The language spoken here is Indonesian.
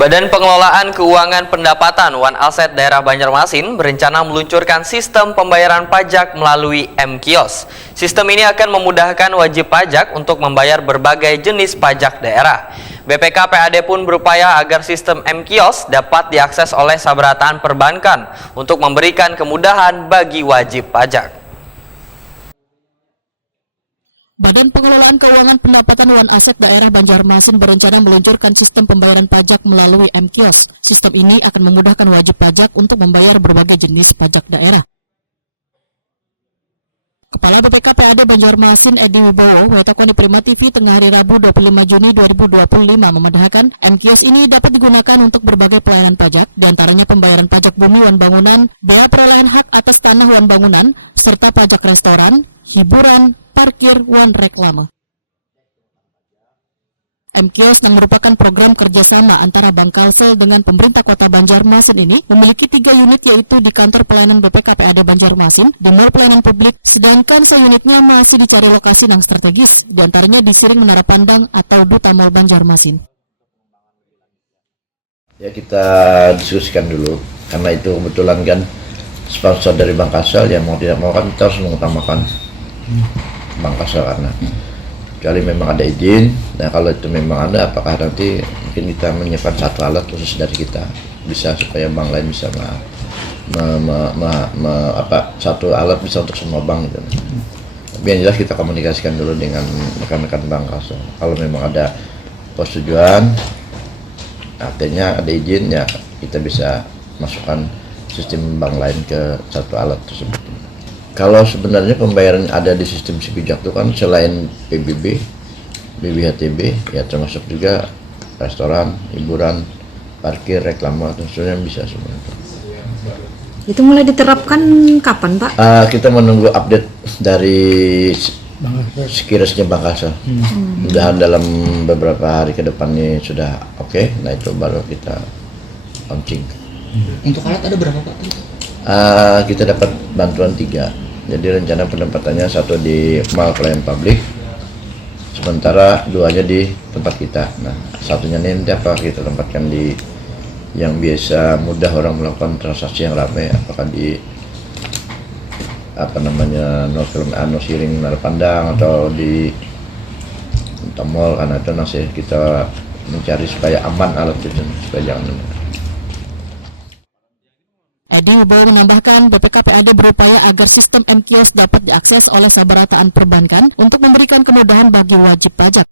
Badan Pengelolaan Keuangan Pendapatan One Asset Daerah Banjarmasin berencana meluncurkan sistem pembayaran pajak melalui M-Kios. Sistem ini akan memudahkan wajib pajak untuk membayar berbagai jenis pajak daerah. BPK-PAD pun berupaya agar sistem M-Kios dapat diakses oleh sabrataan perbankan untuk memberikan kemudahan bagi wajib pajak. Badan Pengelolaan Keuangan Pendapatan One Asset Daerah Banjarmasin berencana meluncurkan sistem pembayaran pajak melalui M-Kios. Sistem ini akan memudahkan wajib pajak untuk membayar berbagai jenis pajak daerah. Kepala BPK-PAD Banjarmasin Edi Wibowo, Wetakoni Prima TV tengah hari Rabu 25 Juni 2025 memandahkan M-Kios ini dapat digunakan untuk berbagai pelayanan pajak, diantaranya pembayaran pajak bumi wan bangunan, bea perolehan hak atas tanah wan bangunan, serta pajak restoran, hiburan, parkir, wan reklame. M-Kios yang merupakan program kerjasama antara Bank Kalsel dengan pemerintah kota Banjarmasin ini memiliki 3 unit, yaitu di kantor pelayanan BPK-PAD Banjarmasin, di Mall Pelayanan Publik, sedangkan seunitnya masih dicari lokasi yang strategis, diantaranya di Siring Menara Pandang atau Duta Mall Banjarmasin. Ya, kita diskusikan dulu, karena itu kebetulan kan sponsor dari Bank Kalsel, yang mau tidak mau kan kita harus mengutamakan Bank Kalsel, karena kecuali memang ada izin. Nah, kalau itu memang ada, apakah nanti mungkin kita menyiapkan satu alat khusus dari kita, bisa supaya bank lain bisa satu alat bisa untuk semua bank gitu. Tapi yang jelas kita komunikasikan dulu dengan rekan-rekan Bank Kalsel. Kalau memang ada persetujuan, artinya ada izin, ya kita bisa masukkan sistem bank lain ke satu alat tersebut. Kalau sebenarnya pembayaran ada di sistem Sipijak itu kan selain PBB, BBHTB, ya termasuk juga restoran, hiburan, parkir, reklame, tentunya bisa semua. Itu mulai diterapkan kapan, Pak? Kita menunggu update dari sekiranya Bank Kalsel. Mudah dalam beberapa hari ke depan ini sudah oke. Nah, itu baru kita launching. Untuk alat ada berapa, Pak? Kita dapat bantuan 3. Jadi rencana penempatannya 1 di Mall Pelayanan Publik, sementara 2-nya di tempat kita. Nah, 1-nya ini apa kita tempatkan di yang biasa mudah orang melakukan transaksi yang ramai, apakah di Siring Menara Pandang atau di mall, karena itu masih kita mencari supaya aman alat itu, supaya jangan. Edi Wibowo menambahkan BPK-PAD berupaya agar sistem M-Kios dapat diakses oleh sabrataan perbankan untuk memberikan kemudahan bagi wajib pajak.